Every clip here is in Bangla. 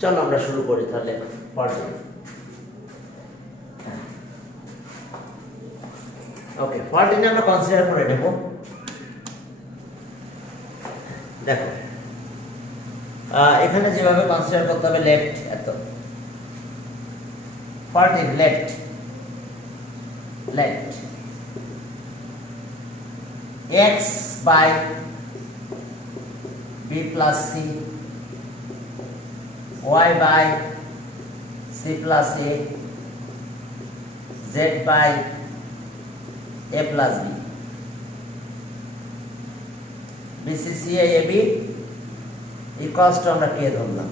চলো আমরা শুরু করি তাহলে পড়া। ওকে, 14 আমরা কনসিডার করে নেব। দেখো এখানে যেভাবে কনসিডার করতে হবে, লেফট এত 14 left left x by b plus c, y by c plus a, z by a plus b, bcca ab equals to আমরা k ধরলাম,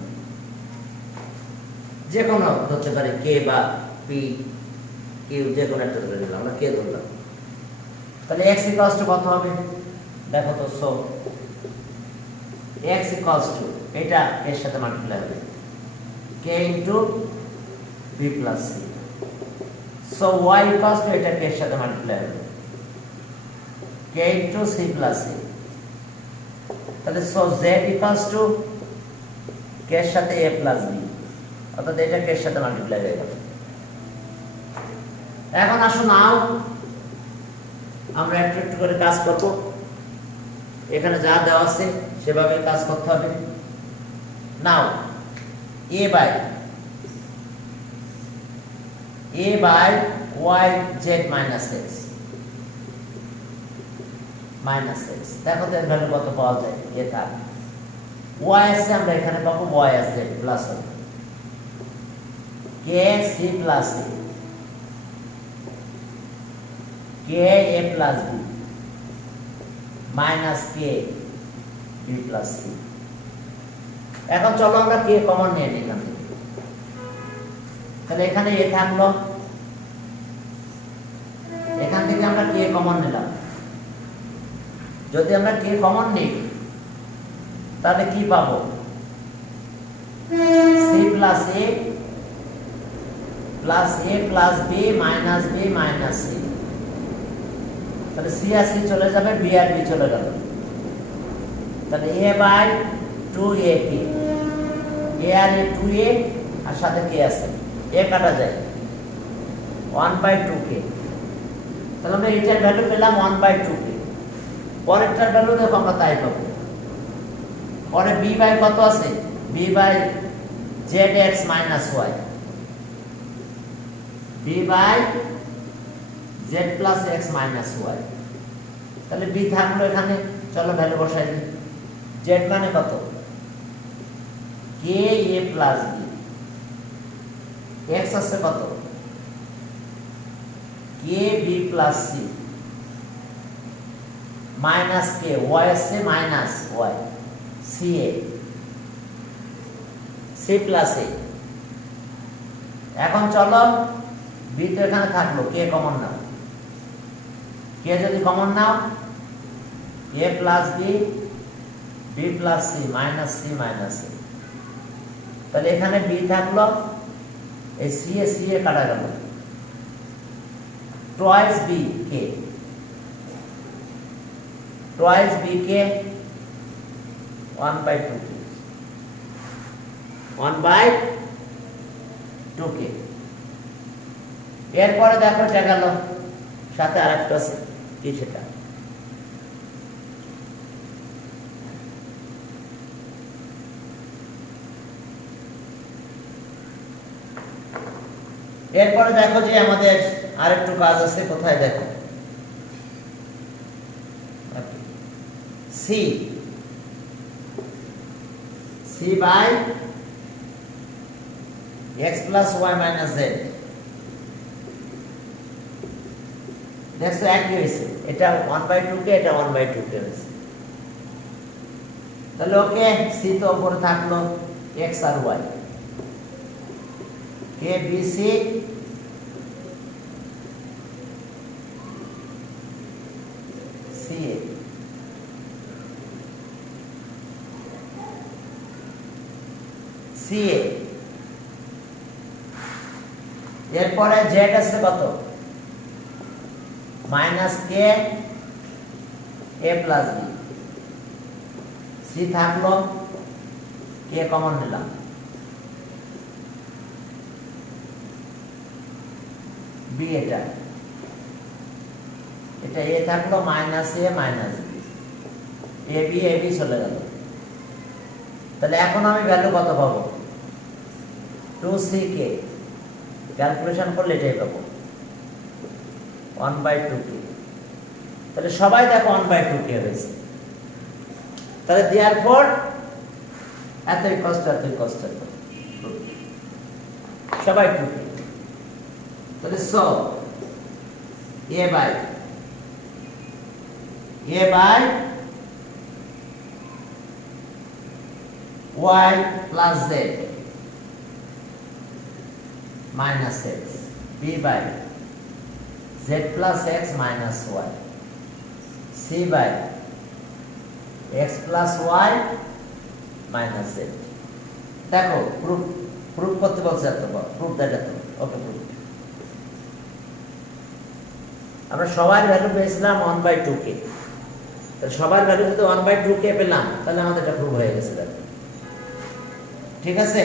যে কোনো ধরতে পারি k বা p, q যে কোনো একটা ধরে নিলাম, আমরা k ধরলাম। তাহলে x equals to কত হবে দেখো তো, সো x equals to এটা এর সাথে মাল্টিপ্লাই হবে k into b plus c, so y equals to এটা k এর সাথে মাল্টিপ্লাই হবে k into c plus a, তাহলে so z equals to k এর সাথে a plus b, অর্থাৎ এটা k এর সাথে মাল্টিপ্লাই হয়ে গেল। এখন আসুন নাও আমরা একটু একটু করে কাজ করব, এখানে যা দেওয়া আছে সেভাবে কাজ করতে হবে। নাও a by y z minus x দেখো তো এর ভ্যালু কত পাওয়া যায়, এ থাক y আছে, আমরা এখানে পাবো y আছে plus k c plus a, k a plus b minus k b plus c। এখন চলো আমরা k কমন নিয়ে নিই এখান থেকে, তাহলে এখানে a থাকলো, এখান থেকে আমরা k কমন নিলাম। যদি আমরা k কমন নিই তাহলে কি পাবো, c plus a plus b minus c, তাহলে c আর c চলে যাবে, b আর b চলে গেল, তাহলে a by 2a k, a R a 2a আর সাথে k আছে, a কাটা যায় 1 by 2k, তাহলে আমরা এটার ভ্যালু পেলাম 1 by 2k। পরেরটার ভ্যালু দেখো আমরা তাই পাবো, পরে b by কত আছে, b by zx minus y, b by z plus x minus y, তাহলে b থাকলো এখানে, চলো ভ্যালু বসাই দিই। z মানে কত, k a plus b, x আছে কত, k b plus c minus k, y আছে minus y, c a c plus a। এখন চলো b তো এখানে থাকলো, k কমন নাও, k যদি common now a plus b b plus c minus a, তাহলে এখানে b থাকলো, এই c a কাটা গেল, twice b k 1 by 2k 1 by 2k। এরপরে দেখো এটা গেল, সাথে আরেকটা আছে কি, সেটা এরপরে দেখো যে আমাদের আরেকটু কাজ আছে, কোথায় দেখো, c by x plus y minus z, দেখো একই হয়েছে, এটা 1 by 2k, এটা 1 by 2k হয়েছে। তাহলে ওকে c তো উপরে থাকলো x R y, k b c c a, এরপরে z আছে কত, minus k a plus b, c থাকলো, k কমন নিলাম, বি, এটা এ থাকলো মাইনাস এ মাইনাস বি, এ বি চলে গেল। তাহলে এখন আমি ভ্যালু কত পাবো? 2ck, ক্যালকুলেশন করলে এটাই পাবো 1/2k। তাহলে সবাই দেখো 1/2k হয়েছে। তাহলে দেওয়ার পর এতই কষ্ট সবাই 2k। তাহলে so a by y plus z minus x, b by z plus x minus y, c by x plus y minus z। দেখো প্রুফ করতে বলছে, এত প্রুফ দ্যাট এত। Okay, proof. আমরা সবার ভ্যালু পেয়েছিলাম 1/2k। তাহলে সবার ভ্যালু যদি 1/2k পেলাম, তাহলে আমাদের এটা প্রুভ হয়ে গেছে। দেখো, ঠিক আছে?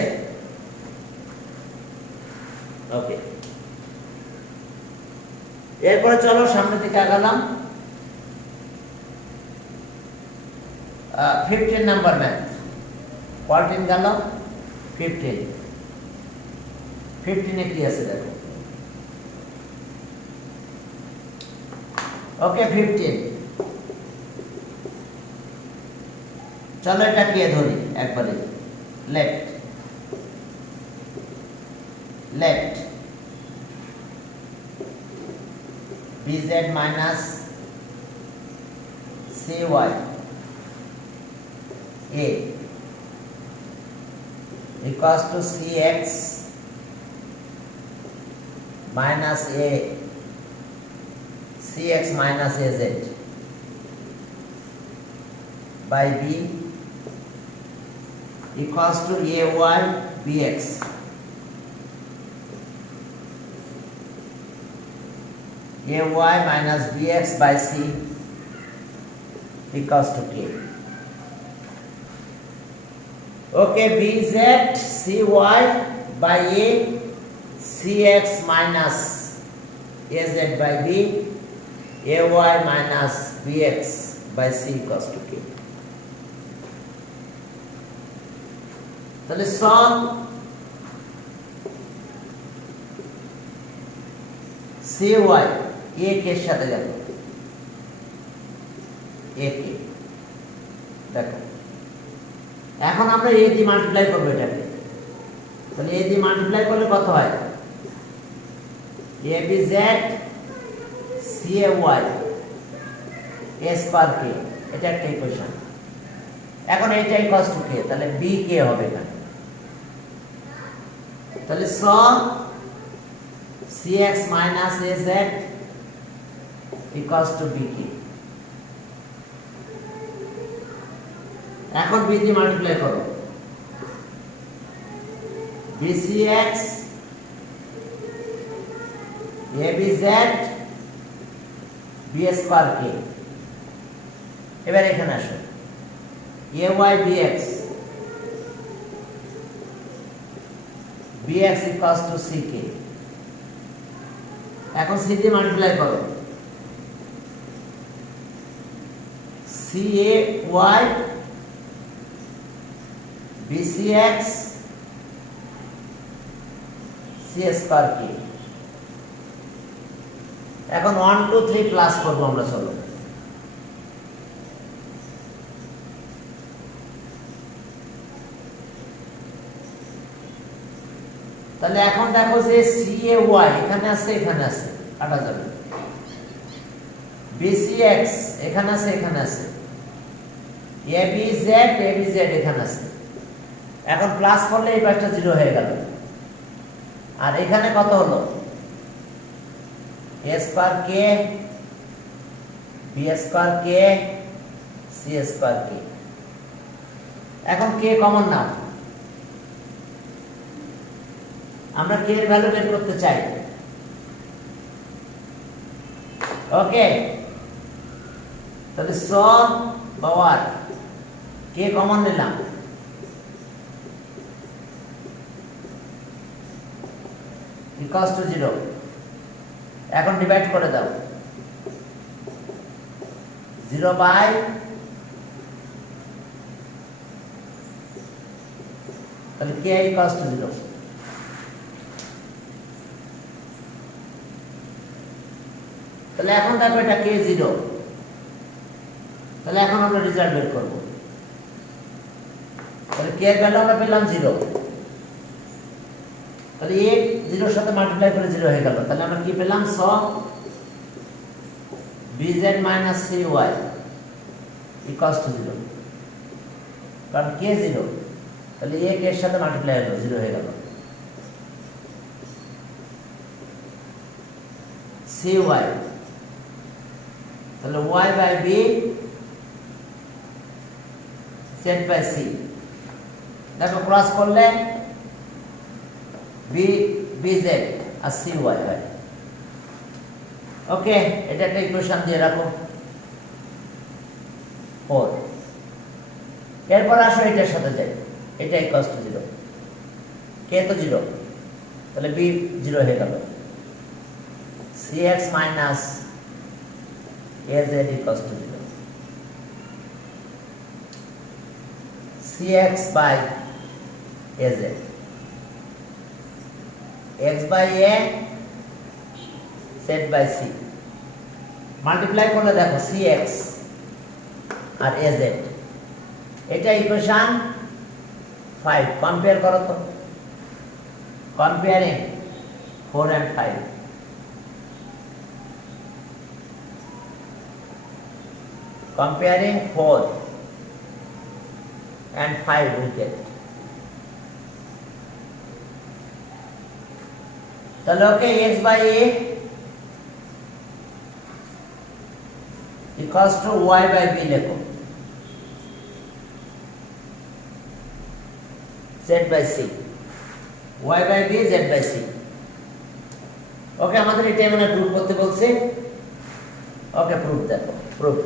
ওকে, এরপরে চলো সামনের দিকে আগালাম। 15 নাম্বার ম্যাথ। 14 গেল, 15 কি আছে দেখো। ওকে, 15। চলো এটা কে ধরি একবারে। Left bz minus cy a equals to cx minus az by b equals to ay bx ay minus bx by c equals to k. Okay, bz cy by a cx minus az by b ay minus bx by c equals to k. তাহলে সম cy a কে সাথে গেল, a কে। দেখো এখন আমরা a দিয়ে মাল্টিপ্লাই করব এটাকে। তাহলে a দিয়ে মাল্টিপ্লাই করলে কত হয়? abz cy a square k, এটা একটা ইকুয়েশন। এখন এইটাই কস্ট k, তাহলে b কে হবে এখানে। তাহলে সম cx minus az equals to bk। এখন b দিয়ে মাল্টিপ্লাই করো, bcx abz b square k। এবার এখানে আসো, ay bx equals to ck। এখন c দিয়ে মাল্টিপ্লাই করো, cay bcx c square k। এখন 1 2 3 প্লাস করব আমরা। চলো তাহলে এখন দেখো যে cay এখানে আছে এখানে আছে, কাটা যাবে। bcx এখানে আছে এখানে আছে, abz এখানে আছে। এখন প্লাস করলে এই পাশটা 0 হয়ে গেল। আর এখানে কত হলো? a square k b square k c square k। এখন k কমন নাও, আমরা k এর ভ্যালু বের করতে চাই। ওকে, তাহলে সম পাওয়ার k কমন নিলাম, equals to 0। এখন ডিভাইড করে দাও 0 বাই তাহলে k ইকুয়ালস টু 0। তাহলে এখন দেখো এটা k 0, তাহলে এখন আমরা রেজাল্ট বের করব। তাহলে k এর ভ্যালু আমরা পেলাম 0, তাহলে a 0 এর সাথে মাল্টিপ্লাই করে 0 হয়ে গেল। তাহলে আমরা কি পেলাম? সম bz - cy ইকুয়ালস টু 0, কারণ k 0, তাহলে a k এর সাথে মাল্টিপ্লাই হলো 0 হয়ে গেল। cy তাহলে y by b z by c, দেখো ক্রস করলে b bz আর cy হয়। ওকে, এটা একটা ইকুয়েশন দিয়ে রাখো 4। এরপর আসো এটার সাথে যাই, এটা ইকুয়ালস টু 0, k তো 0, তাহলে b 0 হয়ে গেল। cx minus az equals to 0, cx by az, x by a z by c, multiply করলে দেখো cx আর az, এটা ইকুয়েশন 5। কম্পেয়ার করো তো, comparing 4 and 5, comparing 4 and 5 we get, তাহলে ওকে x by a equals to y by b লেখো, z by c, y by b z by c। ওকে, আমাদের এটা মানে প্রুফ করতে বলছে। ওকে, প্রুফ দেখো, প্রুফ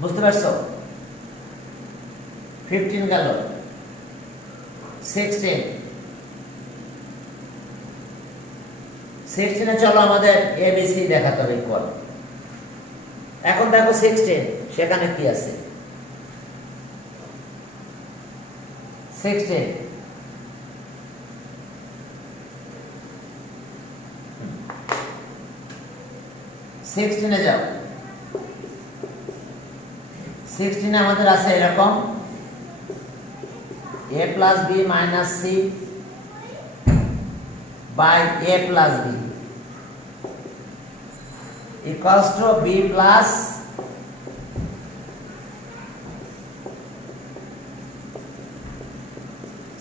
বুঝতে পারছো? 15 গেল, 16 16 চলো আমাদের ABC দেখাতে হবে ইকুয়াল। এখন দেখো 16 সেখানে কি আছে, 16 16 যাও, 16 আমাদের আছে এরকম a plus b minus c by a plus b equals to b plus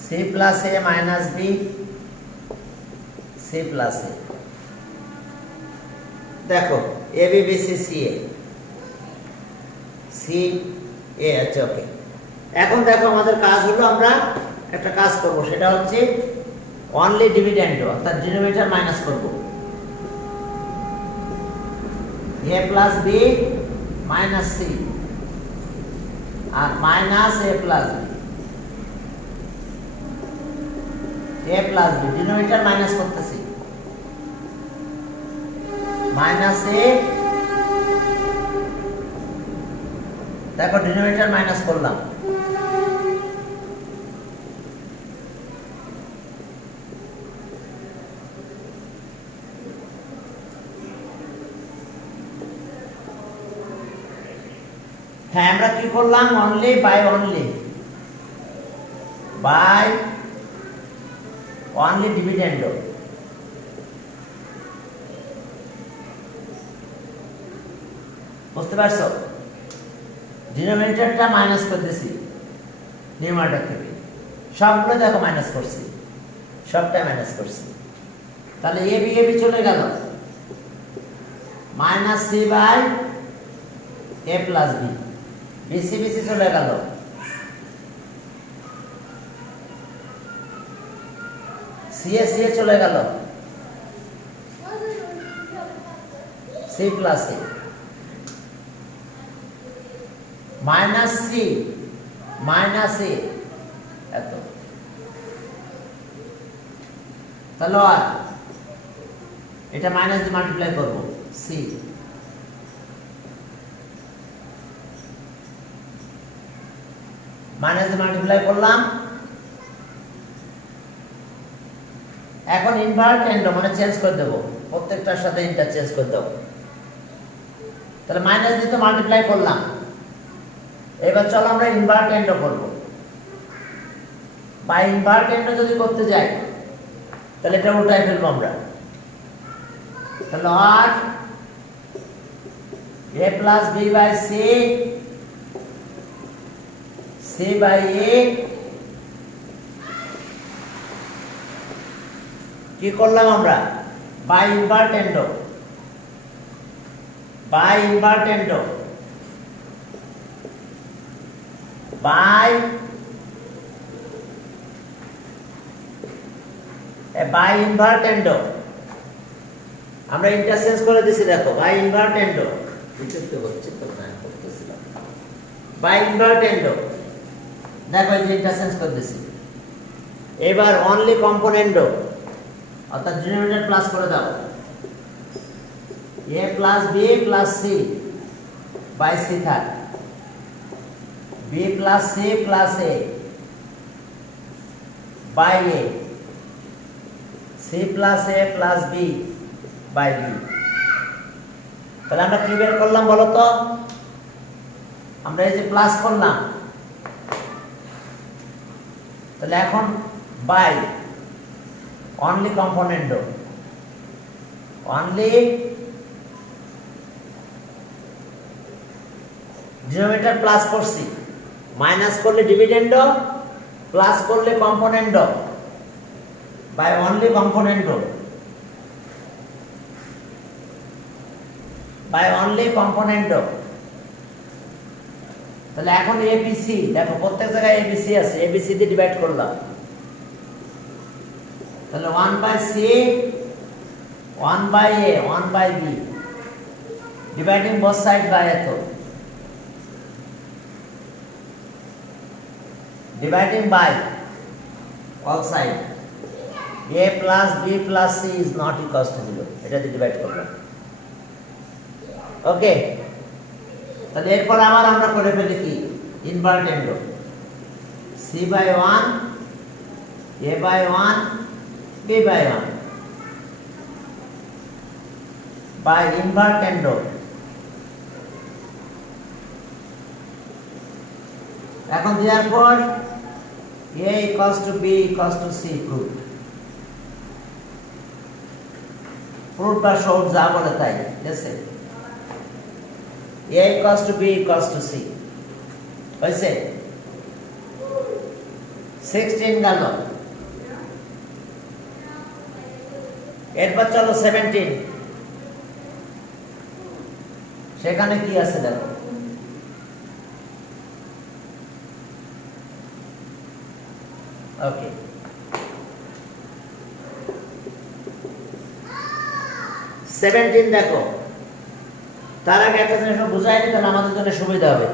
c plus a minus b c plus a। দেখো a b b c c a c a, আচ্ছা ওকে। এখন দেখো আমাদের কাজ হলো আমরা একটা কাজ করব, সেটা হচ্ছে অনলি ডিভিডেন্ড, অর্থাৎ ডিনোমিনেটর মাইনাস করব। a plus b minus c আর minus a plus b, a plus b denominator minus করতেছি, মাইনাস a, দেখো ডিনোমিনেটর মাইনাস করলাম, হ্যাঁ আমরা কি করলাম? Only by only dividend. বুঝতে পারছো? ডিনোমিনেটরটা মাইনাস করতেছি নিউমারেটর থেকে, সবগুলো দেখো মাইনাস করছি, সবটাই মাইনাস করছি। তাহলে এ বি চলে গেল, minus C by A plus B, BC চলে গেল, সি চলে গেল, C plus A, minus C minus A এত, তাহলে আর এটা মাইনাস দিয়ে মাল্টিপ্লাই করবো সি, মাইনাস দিয়ে মাল্টিপ্লাই করলাম। এখন ইনভার্টেন্ড মানে চেঞ্জ করে দেবো, প্রত্যেকটার সাথে ইন্টারচেঞ্জ করে দেবো। তাহলে মাইনাস দিয়ে তো মাল্টিপ্লাই করলাম, এবার চলো আমরা ইনভার্টেন্ড করবো। বা ইনভার্টেন্ড যদি করতে যাই তাহলে এটা উল্টাই ফেলবো আমরা। তাহলে আর a plus B by C, C by A, কি করলাম আমরা? By invertendo, by invertendo, by by invertendo আমরা ইন্টারচেঞ্জ করে দিছি। দেখো বাই ইনভার্টেন্ড, বাই ইনভার্টেন্ড দেখো এই যে ইন্টারচেঞ্জ করে দিছি। এবার অনলি কম্পোনেন্ট অর্থাৎ ডিনোমিনেটর প্লাস করে দাও, a plus B plus C by C থাক, b plus C plus A by A, C plus A plus B by B. তাহলে আমরা কি বের করলাম বলো তো? আমরা এই যে প্লাস করলাম, তাহলে এখন by only component, only denominator plus করছি, মাইনাস করলে ডিভিডেন্ড, প্লাস করলে component by only component, by only component. তাহলে এখন এবিসি দেখো প্রত্যেক জায়গায় এবিসি আছে, এবিসি দিয়ে ডিভাইড করলাম। তাহলে 1 by C 1 by A 1 by B, dividing both side by এত, dividing by all side, a plus b plus c is not equals to 0, এটা দিয়ে ডিভাইড করলাম। ওকে, তাহলে এরপর আবার আমরা করে ফেলি কি invertendo, c by 1 a by 1 b by 1 by invertendo. এখন দেওয়ার পর a equals to b equals to c proved, proved বা showed যা বলে তাই, ঠিক আছে? a equals to b equals to c হয়েছে, 16 গেল। এরপর চলো 17, সেখানে কি আছে দেখো। ওকে, দেখো তার আগে একটা জিনিস বুঝাই নি, তাহলে আমাদের জন্য সুবিধা হবে।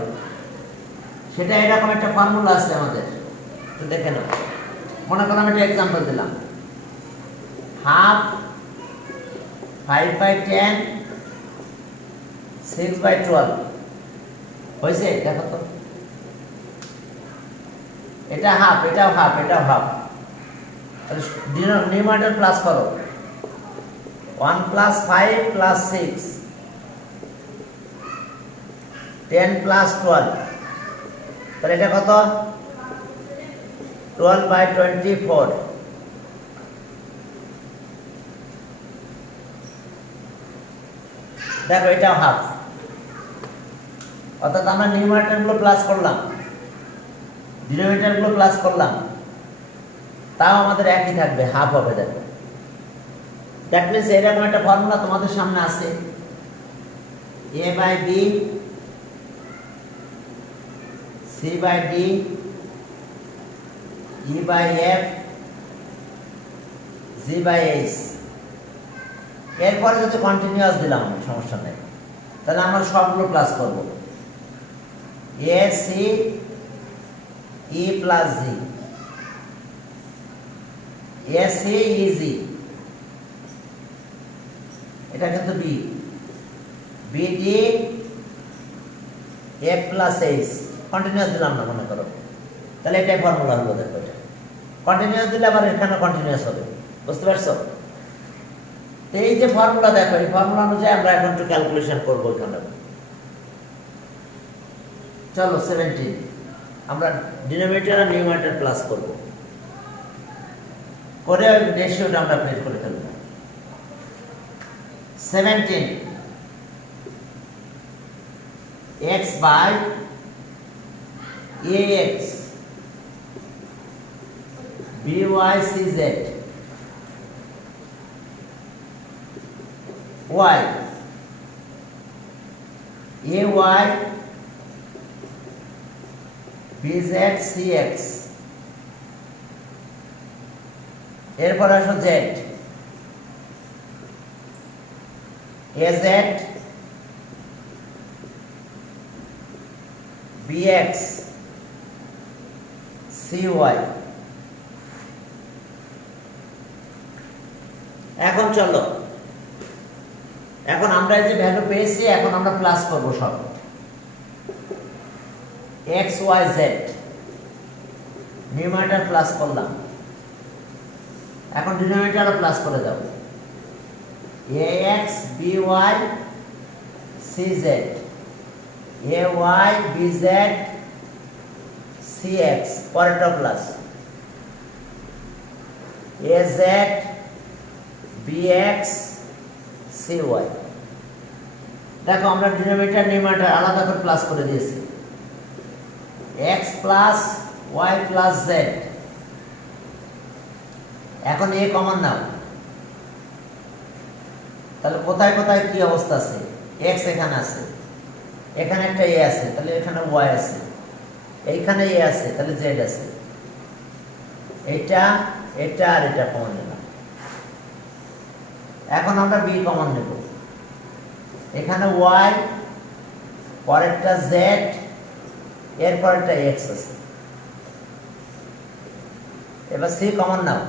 সেটা এরকম একটা ফর্মুলা আছে আমাদের, তো দেখে নাও। মনে করো আমি একটা এক্সাম্পল দিলাম, হাফ 5 বাই 10 6 বাই 12 হয়েছে, দেখো তো এটা হাফ, এটাও হাফ, এটাও হাফ। ডিনোমিনেটর প্লাস করো, 1 প্লাস 5 প্লাস 6 10 প্লাস 12, তাহলে এটা কত? 12 বাই 24। দেখো এটাও হাফ, অর্থাৎ আমরা নিউমারেটর গুলো প্লাস করলাম, ডিনোমিনেটর গুলো প্লাস করলাম, তাও আমাদের একই থাকবে, হাফ হবে। দেখো দ্যাট মিনস এরকম একটা ফর্মুলা তোমাদের সামনে আছে, a by B C by D E by F G by H. এরপরে যদি কন্টিনিউয়াস দিলাম সমস্যা নেই, তাহলে আমরা সবগুলো প্লাস করব। A C E plus G, A C E G, এটা কিন্তু B, B D A plus H, continuous দিলাম না মনে করো, তাহলে এটাই ফর্মুলা হলো। দেখো এটা কন্টিনিউয়াস দিলে আবার এখানে কন্টিনিউয়াস হবে, বুঝতে পারছো? তো এই যে ফর্মুলা দেখো, এই ফর্মুলা অনুযায়ী আমরা এখন একটু ক্যালকুলেশন করবো এখানে। চলো 17 আমরা ডিনোমিনেটর আর নিউমারেটর প্লাস করব, করে রেশিওটা আমরা বের করে ফেলব। 17 x by ax by cz y ay bz cx, এরপর আসো z, az bx cy। এখন চলো, এখন আমরা যে ভ্যালু পেয়েছি এখন আমরা প্লাস করব সব, x y z numerator plus করলাম, এখন ডিনোমিনেটরও প্লাস করে দাও, ax by cz ay bz cx, পরেরটা প্লাস az bx cy। দেখো আমরা ডিনোমিনেটর নিউমারেটর আলাদা করে প্লাস করে দিয়েছি, x plus y plus z, এখন এ কমন নাও, তাহলে কোথায় কোথায় কি অবস্থা আছে, x এখানে আছে, এখানে একটা এ আছে, তাহলে এখানে y আছে, এইখানে এ আছে, তাহলে z আছে, এটা এটা আর এটা কমন নিলাম। এখন আমরা b কমন নেব, এখানে y, পরেরটা z, এর পরেরটা x আছে। এবার c কমন নাও,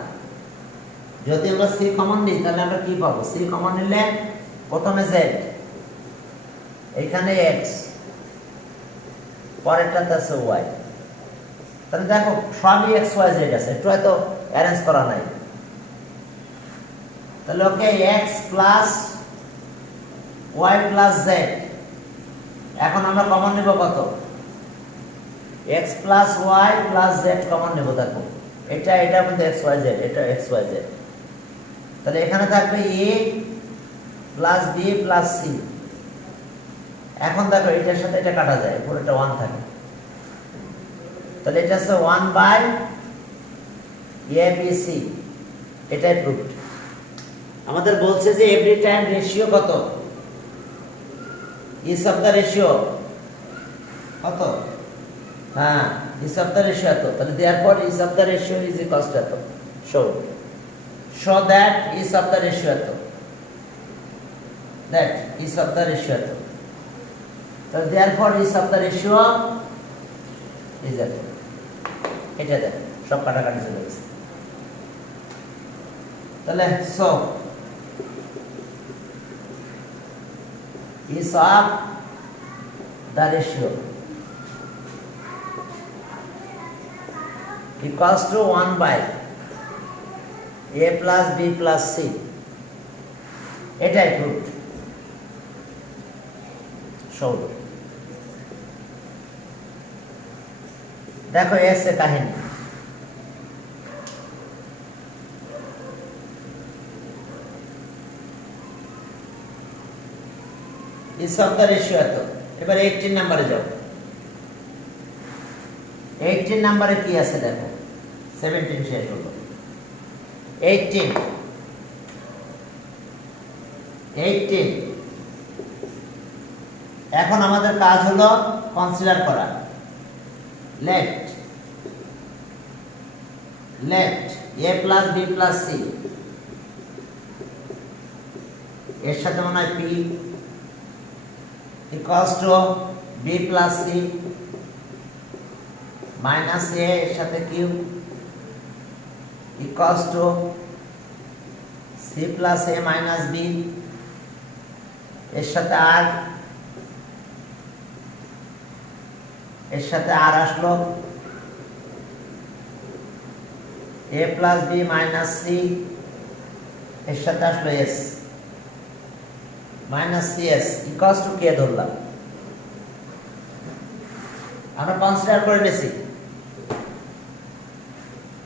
যদি আমরা c কমন নিই তাহলে আমরা কি পাবো, c কমন নিলে প্রথমে z, এখানে x, পরেরটাতে আছে y, তাহলে দেখো সবই x y z আছে, একটু হয়তো অ্যারেঞ্জ করা নাই, তাহলে ওকে x plus y plus z। এখন আমরা কমন নেব কত, x plus y plus z common নেব, দেখো এটা এটা কিন্তু x y z, এটা x y z, তাহলে এখানে থাকবে a plus b plus c। এখন দেখো এটার সাথে এটা কাটা যায়, পুরোটা 1 থাকে, তাহলে এটা হচ্ছে 1 বাই abc, এটাই প্রুফ। আমাদের বলছে যে এভরি টাইম রেশিও কত, ইস অফ দ্য রেশিও কত, হ্যাঁ ইস অফ দ্য রেশিও এত, তাহলে therefore each of the ratio is equals to এত, show that each of the ratio এত, that each of the ratio এত, তাহলে therefore each of the ratio is এত। এটা দেখ সব কাটাকাটি চলে গেছে, তাহলে so is of the ratio equals to 1 by a plus b plus c, এটাই প্রুফ। শোন দেখো এসে কাহিনী, ইস অফ দ্য রেশিও এত। এবার 18 নম্বরে যাও, 18 নম্বরে কি আছে দেখো, 17 শেষ হলো, 18 এখন আমাদের কাজ হলো কনসিডার করা, let a plus b plus c, এর সাথে মনে হয় p equals to b plus c minus A এর সাথে Q equals to C plus A minus B এর সাথে আর, এর সাথে আর আসলো, A plus B minus C এর সাথে আসলো S minus C S equals to K ধরলাম, আমরা কনসিডার করে নিয়েছি।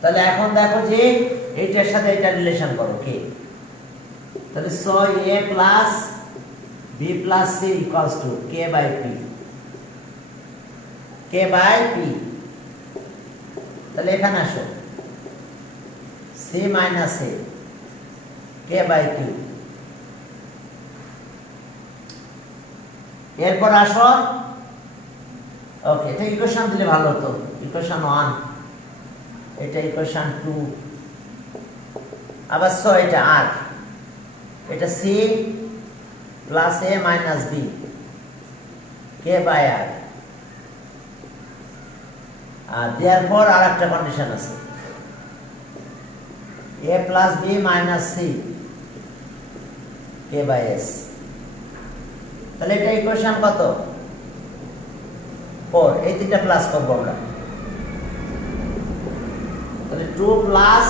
তাহলে এখন দেখো যে এইটার সাথে এটা রিলেশন করো কে, তাহলে so A plus B plus C equals to K by P, K by P. তাহলে এখানে আসো C minus A K by Q, এরপর আসো ওকে, এটা ইকুয়েশন দিলে ভালো হতো, ইকুয়েশন 1, এটা ইকুয়েশন 2, আবার সো এটা আর, এটা C plus A minus B K by R. আর দেওয়ার পর আর একটা কন্ডিশন আছে, A plus B minus C K by S. তাহলে এটা ইকুয়েশন কত 4, এই তিনটা প্লাস করবো আমরা। তাহলে 2 প্লাস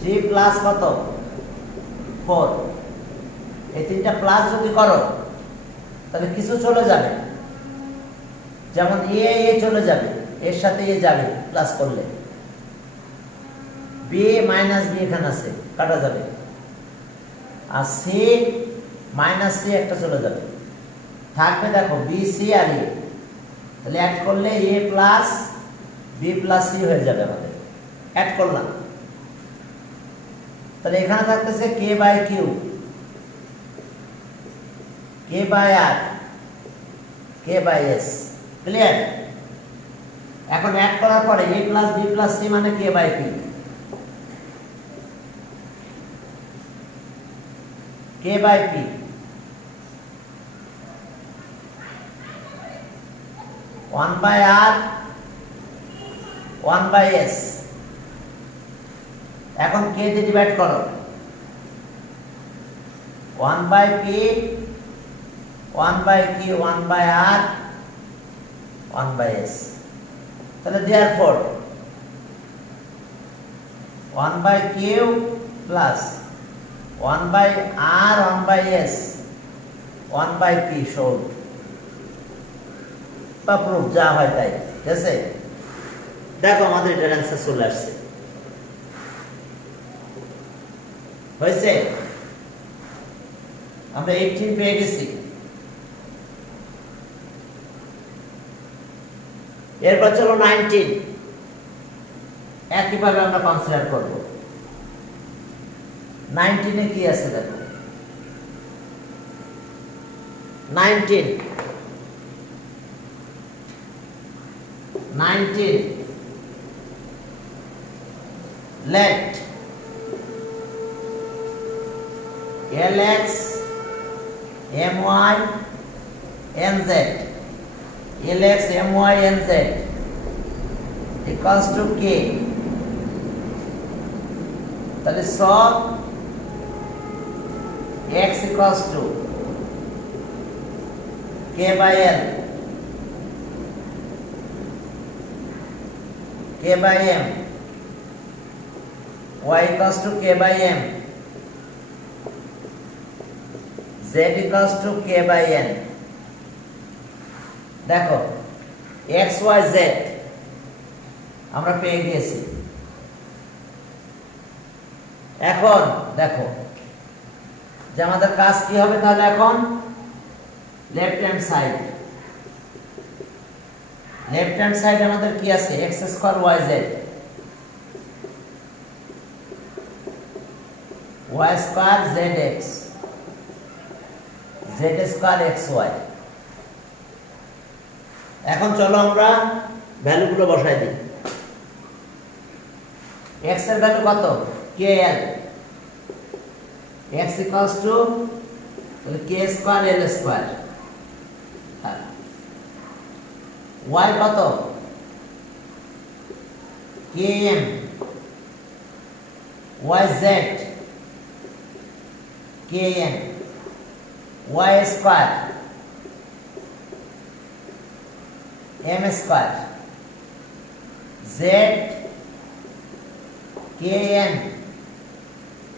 3 প্লাস কত 4, এই তিনটা প্লাস যদি করো তাহলে কিছু চলে যাবে, যেমন এ চলে যাবে, এর সাথে এ যাবে প্লাস করলে, বি মাইনাস বি এখানে আছে কাটা যাবে, আর সি মাইনাস সি একটা চলে যাবে, থাকবে দেখো বি সি আর এ, তাহলে অ্যাড করলে A plus B plus C হয়ে যাবে, আমাদের অ্যাড করলাম। তাহলে এখানে থাকতেছে K by Q, K by R, K by S. Clear? এখন অ্যাড করার পরে A plus B plus C মানে K by P, K by P, one by R, one by S. এখন কে দিয়ে ডিভাইড করো, one by P, one by Q, one by R, one by S. তাহলে therefore 1 by q plus 1 by r 1 by s 1 by p showed বা প্রুফ যা হয় তাই। ঠিক আছে, দেখো আমাদের এটার অ্যান্সার চলে আসছে, হয়েছে, আমরা 18 পেয়ে গেছি। এরপর চলো 19, একইভাবে আমরা কনসিডার করব। 19 এ কি আছে দেখো, 19 let lx my nz lx my nz equals to k, তাহলে সব x equals to k by l, k by m, y equals to k by m, z equals to k by n। দেখো x y z আমরা পেয়ে গিয়েছি। এখন দেখো যে আমাদের কাজ কি হবে, তাহলে এখন left hand side, left hand side আমাদের কি আছে, x square y z, y square z x, z square x y। এখন চলো আমরা ভ্যালুগুলো বসাই দিই। x এর ভ্যালু কত, kl, x equals to k square l square, y কত km yz kn y square m square z kn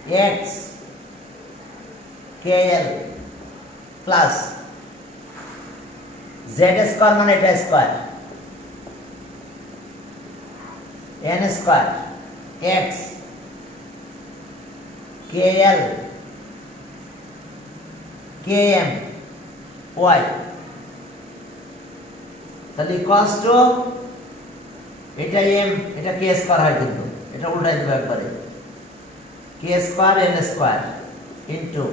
x kl plus z square মানে এটা square n square x kl km y তাহলে ইকুয়ালস টু এটা m এটা k স্কয়ার হয় কিন্তু এটা উল্টাই দেব একবারে k square n square into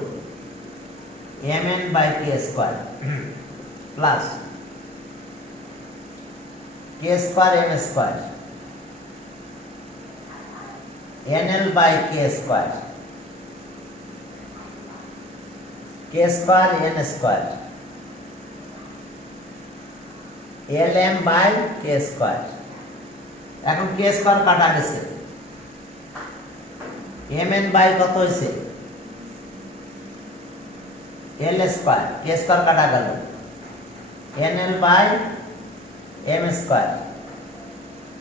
mn by k square plus k square m square nl by k square k square n square lm by k square এখন k স্কয়ার কাটা গেছে mn by কত হইছে l স্কয়ার k স্কয়ার কাটা গেল nl by m স্কয়ার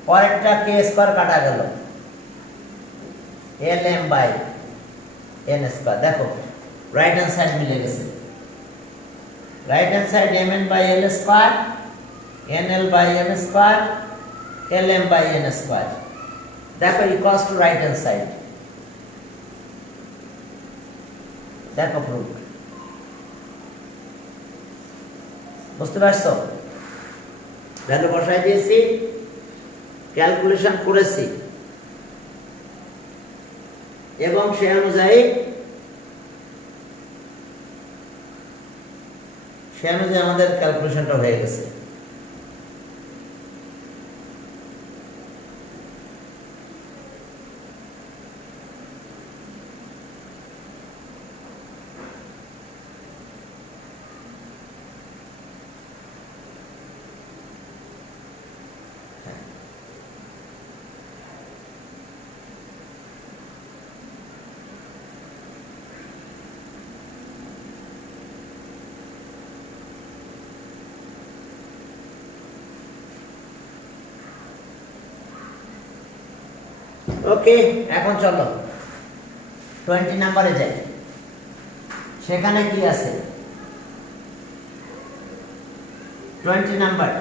পরেরটা k স্কয়ার কাটা গেল lm by n স্কয়ার দেখো রাইট হ্যান্ড সাইড মিলে গেছে right hand side mn by l square nl by m square lm by n square দেখো equals to right hand side দেখো প্রুফ বুঝতে পারছো ভ্যালু বসাই দিয়েছি ক্যালকুলেশন করেছি এবং সেই অনুযায়ী আমাদের ক্যালকুলেশনটা হয়ে গেছে ওকে এখন চলো 20 নম্বরে যাই সেখানে কি আছে 20 নাম্বার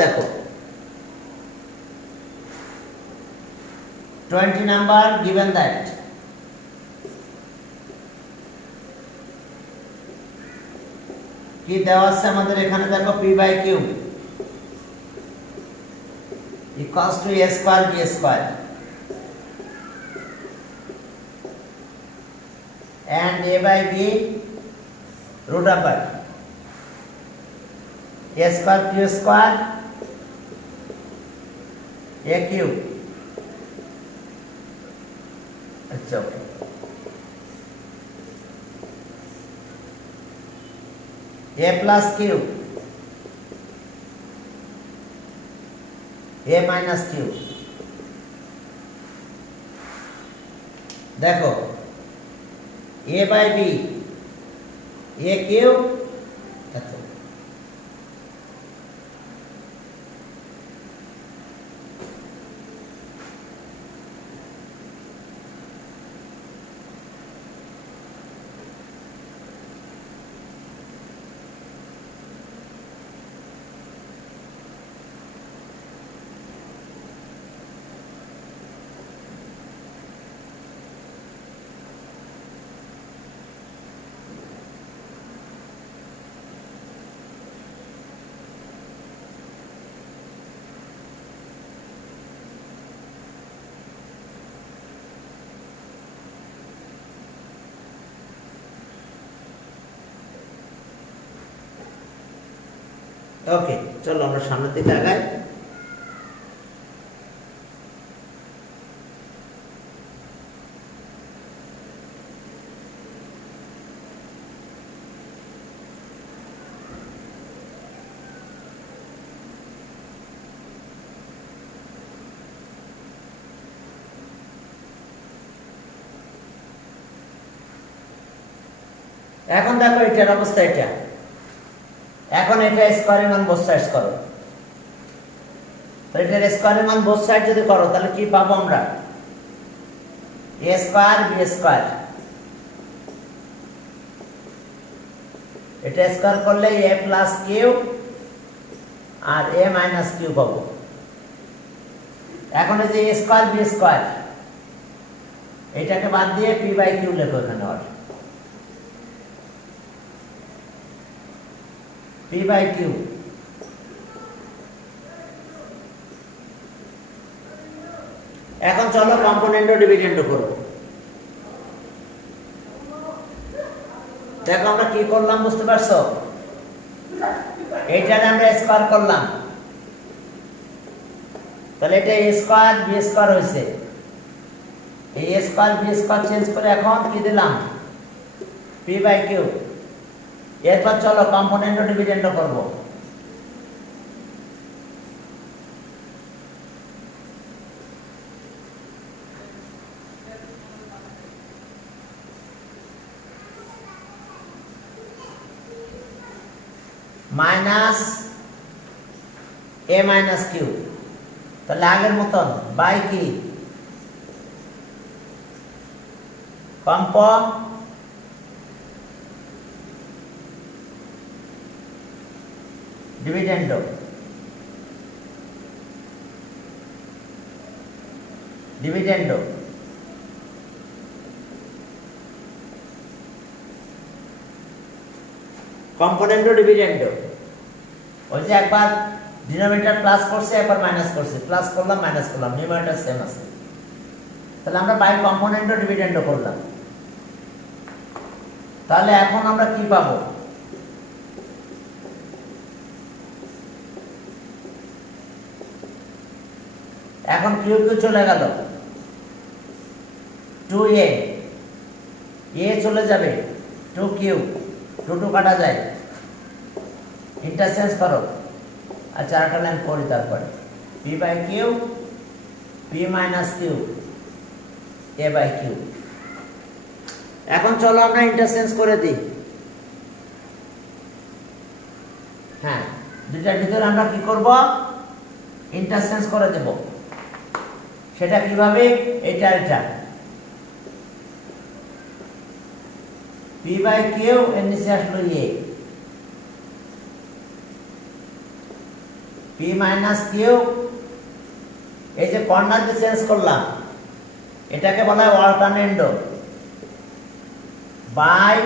দেখো 20 নাম্বার given that কি দেওয়া আছে আমাদের এখানে দেখো p by q equals to a square b square and a by b root over a square q square a q अच्छा a plus q a minus q देखो a by b a q okay चलो আমরা সামনের দিকে আগাই এখন দেখো এটার অবস্থা এটা, এখন এটা স্কয়ারের মান বোথ সাইডস করো, তো এটার স্কয়ারের মান বোথ সাইড যদি করো তাহলে কি পাবো আমরা, a স্কয়ার b স্কয়ার, এটা স্কয়ার করলে a প্লাস কিউ আর a মাইনাস কিউ পাবো। এখন এই যে a স্কয়ার b স্কয়ার এটাকে বাদ দিয়ে p বাই কিউ লেখো এখানে, আর p বাই কিউ। এখন চলো কম্পোনেন্ট ও ডিভিডেন্ড করব। দেখো আমরা কি করলাম বুঝতে পারছো, এইটারে আমরা স্কয়ার করলাম, তাহলে এটা a স্কয়ার b স্কয়ার হইছে, এই a square b square change করে এখন কি দিলাম p বাই কিউ। এরপর চলো কম্পোনেন্ট ও ডিভিডেন্ড করব। মাইনাস a মাইনাস কিউ, তাহলে আগের মতন বাই কি কম্প ডিভিডেন্ডো, ডিভিডেন্ডো কম্পোনেন্ট ও ডিভিডেন্ডো। ওই যে একবার ডিনোমিনেটর প্লাস করছে একবার মাইনাস করছে, প্লাস করলাম মাইনাস করলাম, নিউমারেটর সেম আছে, তাহলে আমরা বাই কম্পোনেন্ট ও ডিভিডেন্ডো করলাম। তাহলে এখন আমরা কি পাবো, এখন কিউ কিউ চলে গেল, 2a a চলে যাবে, 2 কিউ 2 2 কাটা যায়, ইন্টারচেঞ্জ করো, আর চারটা লাইন করি, তারপরে p by Q p minus Q a by Q. এখন চলো আমরা ইন্টারচেঞ্জ করে দিই। হ্যাঁ, দুইটার ভিতরে আমরা কি করব, ইন্টারচেঞ্জ করে দেব। সেটা কিভাবে, এটা এটা p বাই কিউ এর নিচে আসলো a, p মাইনাস কিউ, এই যে কর্নার দিয়ে চেঞ্জ করলাম এটাকে বলা হয় অল্টারনেন্ডো, বাই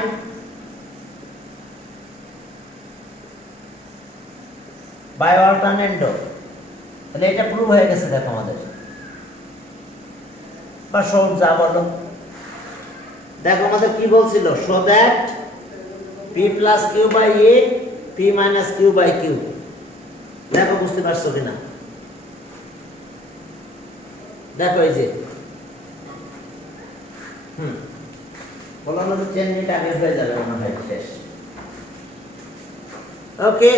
অল্টারনেন্ডো। তাহলে এটা প্রুভ হয়ে গেছে, দেখো আমাদের, বা সহজ যা বলো। দেখো আমাদের কি বলছিল, show that p plus q by a p minus q by q. দেখো বুঝতে পারছো কিনা, দেখো এই যে বললাম 10 মিনিট আগে হয়ে যাবে মনে হয় শেষ। ওকে।